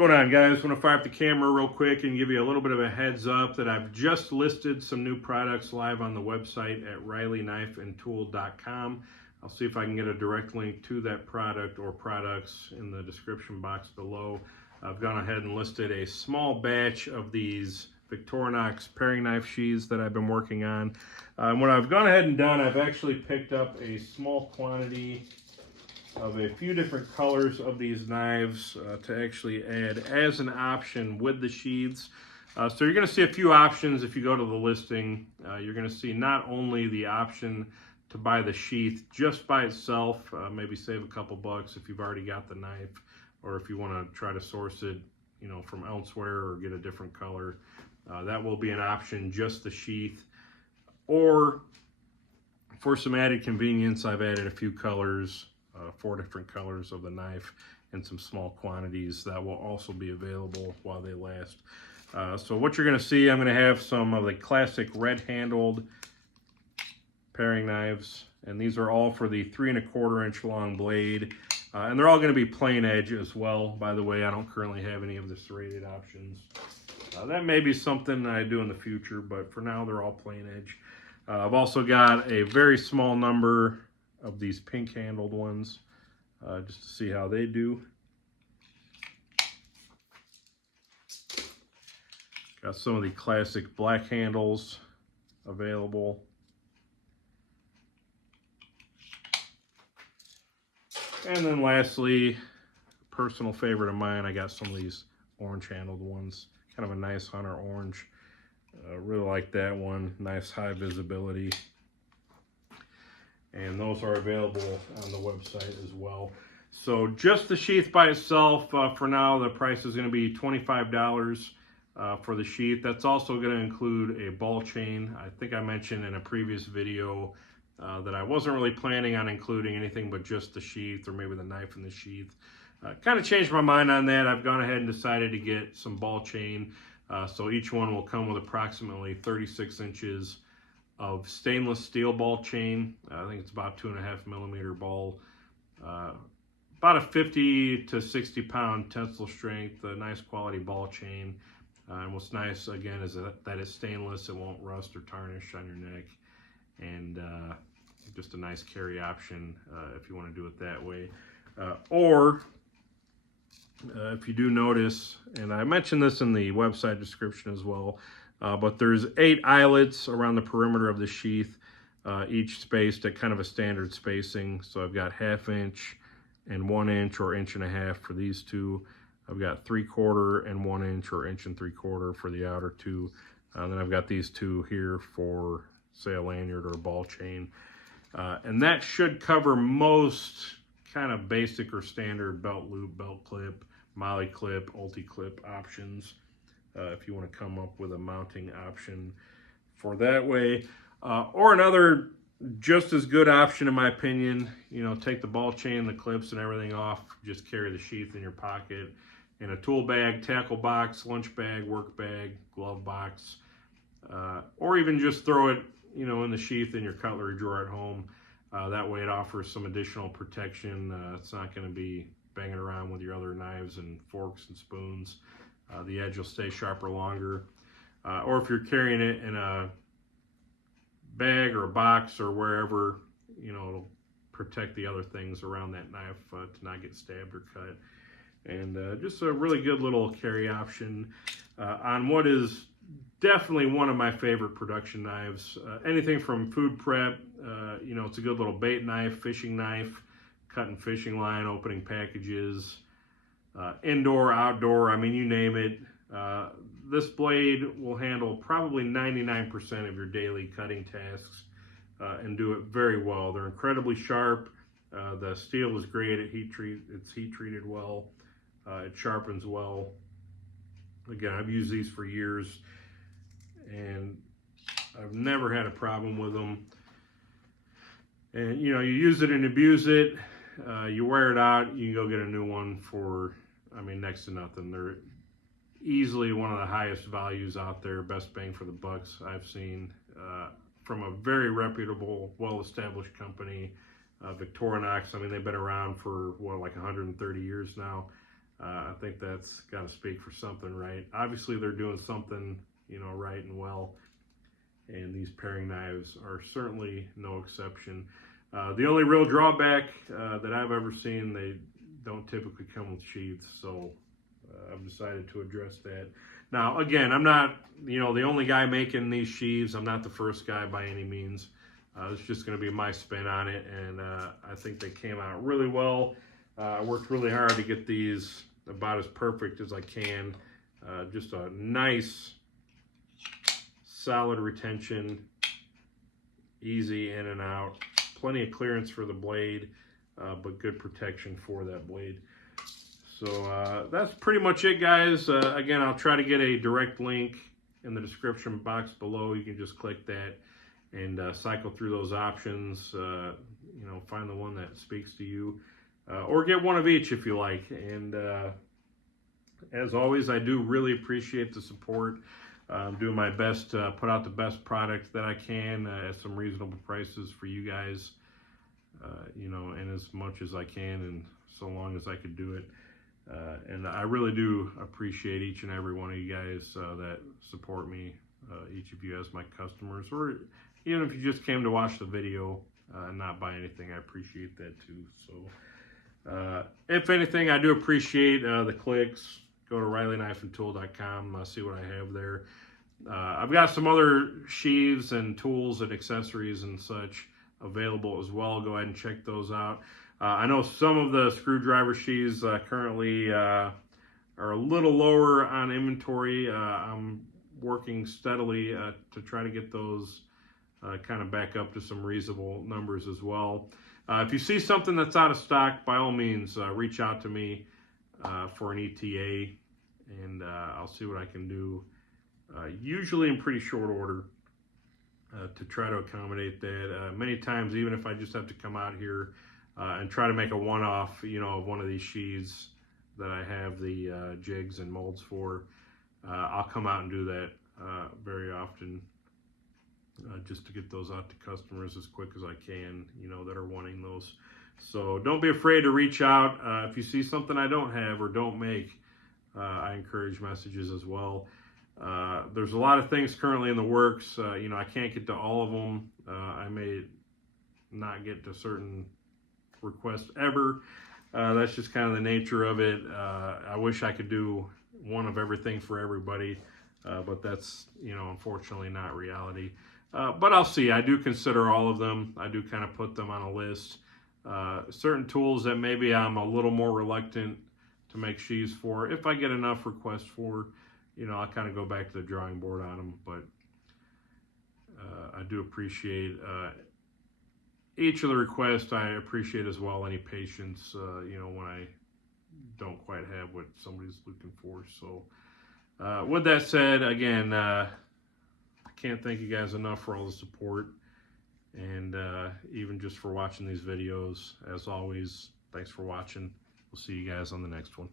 What's going on, guys? I want to fire up the camera real quick and give you a little bit of a heads up that I've just listed some new products live on the website at RileyKnifeandTool.com. I'll see if I can get a direct link to that product or products in the description box below. I've gone ahead and listed a small batch of these Victorinox paring knife sheaths that I've been working on. What I've gone ahead and done, I've actually picked up a small quantity of a few different colors of these knives to actually add as an option with the sheaths. So you're going to see a few options if you go to the listing. You're going to see not only the option to buy the sheath just by itself, maybe save a couple bucks if you've already got the knife, or if you want to try to source it, from elsewhere or get a different color. That will be an option, just the sheath. Or for some added convenience, I've added a few colors. 4 different colors of the knife in some small quantities that will also be available while they last. So what you're going to see, I'm going to have some of the classic red-handled paring knives, and these are all for the 3 1/4 inch long blade, and they're all going to be plain edge as well. By the way, I don't currently have any of the serrated options. That may be something I do in the future, but for now they're all plain edge. I've also got a very small number of these pink handled ones, just to see how they do. Got some of the classic black handles available. And then lastly, personal favorite of mine, I got some of these orange handled ones. Kind of a nice hunter orange. Really like that one. Nice high visibility. And those are available on the website as well. So just the sheath by itself, for now, the price is going to be $25 for the sheath. That's also going to include a ball chain. I think I mentioned in a previous video that I wasn't really planning on including anything but just the sheath, or maybe the knife and the sheath. Kind of changed my mind on that. I've gone ahead and decided to get some ball chain. So each one will come with approximately 36 inches of stainless steel ball chain. I think it's about 2.5 millimeter ball, about a 50 to 60 pound tensile strength, a nice quality ball chain. And what's nice again is that it's stainless. It won't rust or tarnish on your neck, and just a nice carry option if you want to do it that way. Or if you do notice, and I mentioned this in the website description as well, but there's 8 eyelets around the perimeter of the sheath, each spaced at kind of a standard spacing. So I've got 1/2 inch and 1 inch or 1.5 inches for these two. I've got 3/4 and 1 inch or 1 3/4 for the outer two. And then I've got these two here for, say, a lanyard or a ball chain. And that should cover most kind of basic or standard belt loop, belt clip, molly clip, ulti clip options. If you want to come up with a mounting option for that way. Or another just as good option, in my opinion, take the ball chain, the clips and everything off, just carry the sheath in your pocket, in a tool bag, tackle box, lunch bag, work bag, glove box, or even just throw it, in the sheath in your cutlery drawer at home. That way it offers some additional protection. It's not going to be banging around with your other knives and forks and spoons. The edge will stay sharper longer. Or if you're carrying it in a bag or a box or wherever, it'll protect the other things around that knife to not get stabbed or cut. And just a really good little carry option on what is definitely one of my favorite production knives. Anything from food prep, it's a good little bait knife, fishing knife, cutting fishing line, opening packages, indoor, outdoor, you name it. This blade will handle probably 99% of your daily cutting tasks and do it very well. They're incredibly sharp. The steel is great. It's heat treated well. It sharpens well. Again, I've used these for years and I've never had a problem with them. And you use it and abuse it. You wear it out, you can go get a new one for, next to nothing. They're easily one of the highest values out there, best bang for the bucks I've seen from a very reputable, well-established company, Victorinox. They've been around for, like 130 years now. I think that's got to speak for something, right? Obviously, they're doing something, right and well. And these paring knives are certainly no exception. The only real drawback that I've ever seen, they don't typically come with sheaths, so I've decided to address that. Now, again, I'm not, the only guy making these sheaths. I'm not the first guy by any means. It's just going to be my spin on it, and I think they came out really well. I worked really hard to get these about as perfect as I can. Just a nice, solid retention, easy in and out, plenty of clearance for the blade, but good protection for that blade. So that's pretty much it, guys. Again, I'll try to get a direct link in the description box below. You can just click that and cycle through those options, find the one that speaks to you, or get one of each if you like. And as always, I do really appreciate the support. I'm doing my best to put out the best product that I can at some reasonable prices for you guys, and as much as I can and so long as I could do it. And I really do appreciate each and every one of you guys that support me, each of you as my customers, or even if you just came to watch the video and not buy anything, I appreciate that too. So if anything, I do appreciate the clicks. Go to RileyKnifeandTool.com, see what I have there. I've got some other sheaths and tools and accessories and such available as well. Go ahead and check those out. I know some of the screwdriver sheaths currently are a little lower on inventory. I'm working steadily to try to get those kind of back up to some reasonable numbers as well. If you see something that's out of stock, by all means, reach out to me for an ETA, and I'll see what I can do, usually in pretty short order, to try to accommodate that. Many times, even if I just have to come out here and try to make a one-off, of one of these sheaths that I have the jigs and molds for, I'll come out and do that very often, just to get those out to customers as quick as I can, that are wanting those. So don't be afraid to reach out. If you see something I don't have or don't make, I encourage messages as well. There's a lot of things currently in the works. I can't get to all of them. I may not get to certain requests ever. That's just kind of the nature of it. I wish I could do one of everything for everybody, but that's, unfortunately not reality. But I'll see. I do consider all of them. I do kind of put them on a list. Certain tools that maybe I'm a little more reluctant to make sheaths for, if I get enough requests for, I'll kind of go back to the drawing board on them. But I do appreciate each of the requests. I appreciate as well any patience, when I don't quite have what somebody's looking for. So with that said, again, I can't thank you guys enough for all the support, and even just for watching these videos. As always, thanks for watching. We'll see you guys on the next one.